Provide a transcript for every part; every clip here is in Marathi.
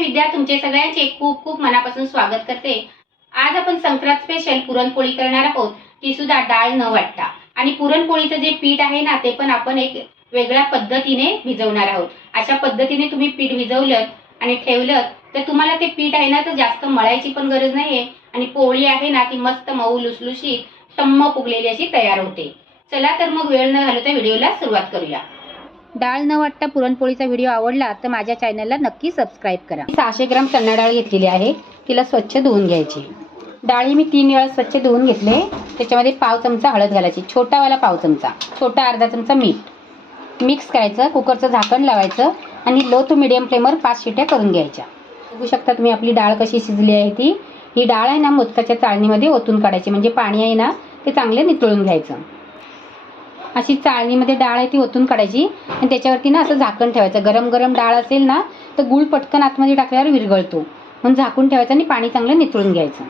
विद्या तुमचे सगळ्यांचे खूप खूप मनापासून स्वागत करते. आज आपण संक्रांत स्पेशल पुरणपोळी करणार आहोत. ती सुद्धा डाळ न वाटता. आणि पुरणपोळीचं जे पीठ आहे ना ते पण आपण एक वेगळ्या पद्धतीने भिजवणार आहोत. अशा पद्धतीने तुम्ही पीठ भिजवलं आणि ठेवलं तर तुम्हाला ते पीठ आहे ना तर जास्त मळायची पण गरज नाहीये. आणि पोळी आहे ना ती मस्त मऊ लुसलुशीत टम्म फुगलेली अशी तयार होते. चला तर मग वेळ न घालवता व्हिडिओला सुरुवात करूया. डाळ न वाटता पुरणपोळीचा व्हिडिओ आवडला तर माझ्या चॅनलला नक्की सबस्क्राईब करा. सहाशे ग्राम चणा डाळ घेतलेली आहे. तिला स्वच्छ धुवून घ्यायची. डाळी मी तीन वेळा स्वच्छ धुवून घेतले. त्याच्यामध्ये पाव चमचा हळद घालायची. छोटावाला पाव चमचा. छोटा अर्धा चमचा मीठ. मिक्स करायचं. कुकरचं झाकण लावायचं. आणि लो टू मिडियम फ्लेमवर पाच शिट्या करून घ्यायच्या. बघू शकता तुम्ही आपली डाळ कशी शिजली आहे ती. ही डाळ आहे ना मोदकाच्या चाळणीमध्ये ओतून काढायची. म्हणजे पाणी आहे ना ते चांगले नितळून घ्यायचं. अशी चाळणीमध्ये डाळ आहे ती ओतून काढायची. आणि त्याच्यावरती ना असं झाकण ठेवायचं. गरम गरम डाळ असेल ना तर गुळ पटकन आतमध्ये टाकल्यावर विरघळतो. म्हणून झाकून ठेवायचं आणि पाणी चांगलं नितळून घ्यायचं.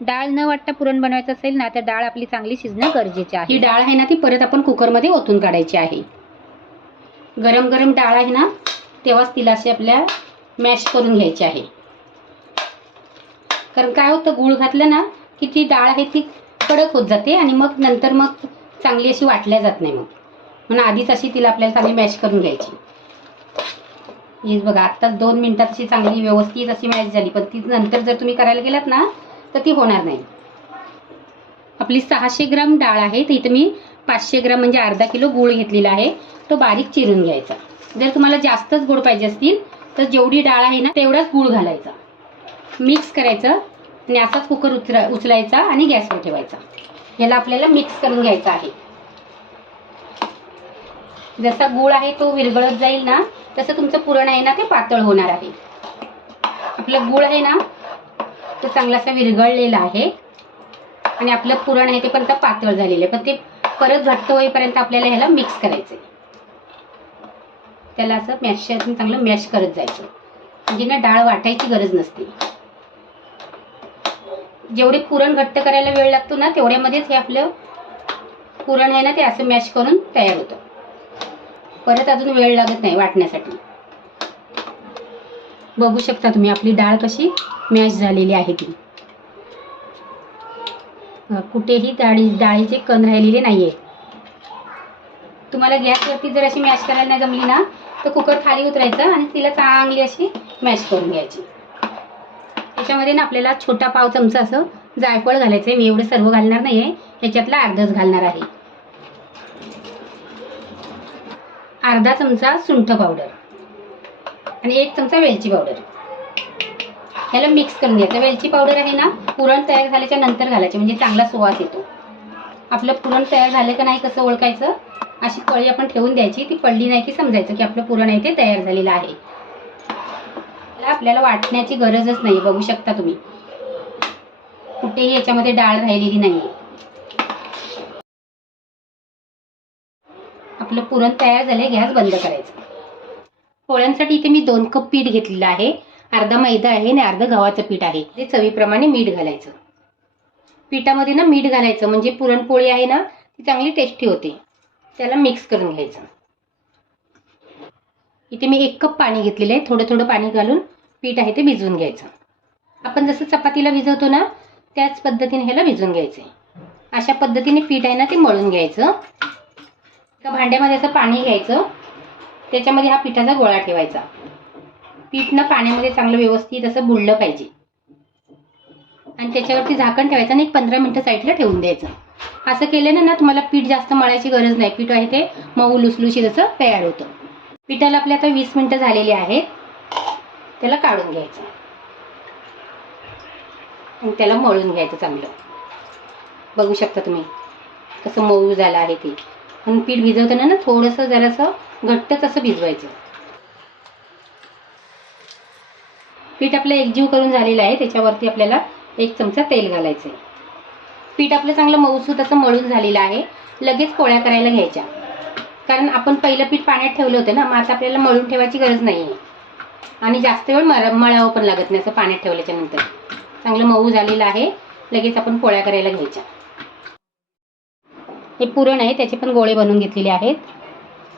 डाळ न वाटता पुरण बनवायचं असेल ना तर डाळ आपली चांगली शिजणं गरजेचे आहे. ही डाळ आहे ना ती परत आपण कुकरमध्ये ओतून काढायची आहे. गरम गरम डाळ आहे ना तेव्हाच तिला अशी आपल्या मॅश करून घ्यायची आहे. कारण काय होतं गूळ घातलं ना की ती डाळ आहे ती कडक होत जाते आणि मग नंतर मग चांगली अशी वाटल्या जात नाही मग. म्हणून आधीच अशी तिला आपल्याला चांगली मॅश करून घ्यायची. हीच बघा आत्ताच दोन मिनटात अशी चांगली व्यवस्थित अशी मॅच झाली. पण ती नंतर जर तुम्ही करायला गेलात ना तर ती होणार नाही. आपली सहाशे ग्राम डाळ आहे तर इथं मी पाचशे ग्राम म्हणजे अर्धा किलो गूळ घेतलेला आहे. तो बारीक चिरून घ्यायचा. जर तुम्हाला जास्तच गोड पाहिजे असतील तर जेवढी डाळ आहे ना तेवढाच गूळ घालायचा. मिक्स करायचं आणि असाच कुकर उचला उचलायचा आणि गॅसवर ठेवायचा. याला आपल्याला मिक्स करून घ्यायचा आहे. जसा गुळ आहे तो विरघळत जाईल ना तसं तुमचं पुरण आहे ना ते पातळ होणार आहे. आपलं गूळ आहे ना तो चांगलासा विरघळलेला आहे. आणि आपलं पुरण आहे ते पण आता पातळ झालेलं आहे. पण ते परत घट्ट होईपर्यंत आपल्याला ह्याला मिक्स करायचं त्याला असं मॅश चांगलं मॅश करत जायचं. म्हणजे ना डाळ वाटायची गरज नसते. जेवढे पुरण घट्ट करायला वेळ लागतो ना तेवढ्यामध्येच हे आपलं पुरण आहे ना ते असं मॅश करून तयार होतं. परत अजून वेळ लागत नाही वाटण्यासाठी. बघू शकता तुम्ही आपली डाळ कशी मॅश झालेली आहे ती. कुठेही डाळी डाळीचे कण राहिलेले नाहीये. तुम्हाला गॅसवरती जर अशी मॅश करायला नाही जमली ना तर कुकर खाली उतरायचं आणि तिला चांगली अशी मॅश करून घ्यायची. त्याच्यामध्ये ना आपल्याला छोटा पाव चमचा असं जायफळ घालायचं आहे. मी एवढं सर्व घालणार नाही आहे. ह्याच्यातला अर्धच घालणार आहे. अर्धा चमचा सुंठ पावडर आणि एक चमचा वेलची पावडर. ह्याला मिक्स करून घ्यायचं. वेलची पावडर आहे ना पुरण तयार झाल्याच्यानंतर घालायचे. म्हणजे चांगला सुवास येतो. आपलं पुरण तयार झालं का नाही कसं ओळखायचं? अशी पळी आपण ठेवून द्यायची. ती पडली नाही की समजायचं की आपलं पुरण आहे ते तयार झालेलं आहे. त्याला आपल्याला वाटण्याची गरजच नाही बघू शकता तुम्ही. कुठेही याच्यामध्ये डाळ राहिलेली नाही आपलं पुरण तयार झालंय गॅस बंद करायचं. पोळ्यांसाठी इथे मी दोन कप पीठ घेतलेलं आहे. अर्धा मैदा आहे आणि अर्ध गव्हाचं पीठ आहे. ते चवीप्रमाणे मीठ घालायचं. पिठामध्ये ना मीठ घालायचं म्हणजे पुरणपोळी आहे ना ती चांगली टेस्टी होते. त्याला मिक्स करून घ्यायचं. इथे मी एक कप पाणी घेतलेलं आहे थोडं थोडं पाणी घालून पीठ आहे ते भिजवून घ्यायचं. आपण जसं चपातीला भिजवतो ना त्याच पद्धतीने ह्याला भिजवून घ्यायचं. अशा पद्धतीने पीठ आहे ना ते मळून घ्यायचं. एका भांड्यामध्ये असं पाणी घ्यायचं. त्याच्यामध्ये हा पिठाचा गोळा ठेवायचा. पीठ ना पाण्यामध्ये चांगलं व्यवस्थित असं बुडलं पाहिजे. आणि त्याच्यावरती झाकण ठेवायचं आणि एक पंधरा मिनटं साईडला ठेवून द्यायचं. असं केल्यानं ना तुम्हाला पीठ जास्त मळायची गरज नाही. पीठ आहे ते मऊ लुसलुशीत असं तयार होतं. पिठाला आपल्या आता वीस मिनटं झालेली आहेत. त्याला काढून घ्यायचं. आणि त्याला मळून घ्यायचं चांगलं. बघू शकता तुम्ही कसं मऊ झालं आहे ते. आणि पीठ भिजवताना ना थोडंसं जरासं घट्टच असं भिजवायचं. पीठ आपलं एकजीव करून झालेलं आहे त्याच्यावरती आपल्याला एक चमचा तेल घालायचं आहे पीठ आपलं चांगलं मऊसूत असं मळून झालेलं आहे लगेच पोळ्या करायला घ्यायच्या. कारण आपण पहिलं पीठ पाण्यात ठेवलं होतं ना मग आता आपल्याला मळून ठेवायची गरज नाही आहे आणि जास्त वेळ मर मळावं पण लागत नाही असं पाण्यात ठेवल्याच्या नंतर. चांगलं मऊ झालेलं आहे लगेच आपण पोळ्या करायला घ्यायच्या. हे पुरण आहे त्याचे पण गोळे बनवून घेतलेले आहेत.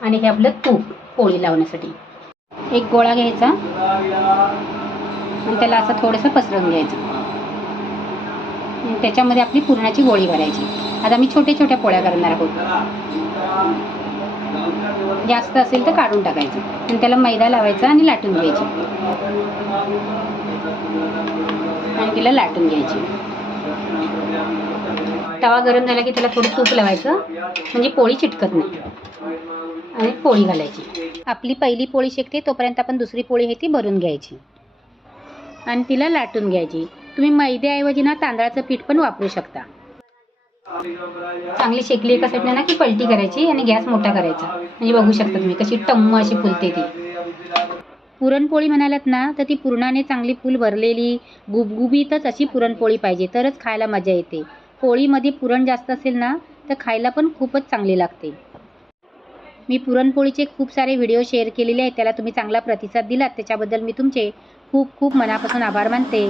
आणि हे आपलं तूप पोळी लावण्यासाठी. एक गोळा घ्यायचा. आणि त्याला असं थोडंसं पसरवून घ्यायचं. त्याच्यामध्ये आपली पुरणाची गोळी भरायची आता मी छोट्या छोट्या पोळ्या करणार आहोत. जास्त असेल तर काढून टाकायचं. आणि त्याला मैदा लावायचा आणि लाटून घ्यायची. आणि तिला लाटून घ्यायची. तवा गरम झाला की त्याला थोडं तूप लावायचं. म्हणजे पोळी चिटकत नाही. आणि पोळी घालायची. आपली पहिली पोळी शेकते तोपर्यंत आपण दुसरी पोळी आहे ती भरून घ्यायची. आणि तिला लाटून घ्यायची. तुम्ही मैद्याऐवजी ना तांदळाचं पीठ पण वापरू शकता. चांगली शेकली एका साईडने ना की पलटी करायची आणि गॅस मोठा करायचा. म्हणजे बघू शकता तुम्ही कशी टम्म अशी फुलते ती. पुरणपोळी म्हणालात ना तर ती पुरणाने चांगली फुल भरलेली गुबगुबीतच अशी पुरणपोळी पाहिजे तरच खायला मजा येते. पोळीमध्ये पुरण जास्त असेल ना तर खायला पण खूपच चांगली लागते. मी पुरणपोळीचे खूप सारे व्हिडिओ शेअर केलेले आहेत त्याला तुम्ही चांगला प्रतिसाद दिलात त्याच्याबद्दल मी तुमचे खूप खूप मनापासून आभार मानते.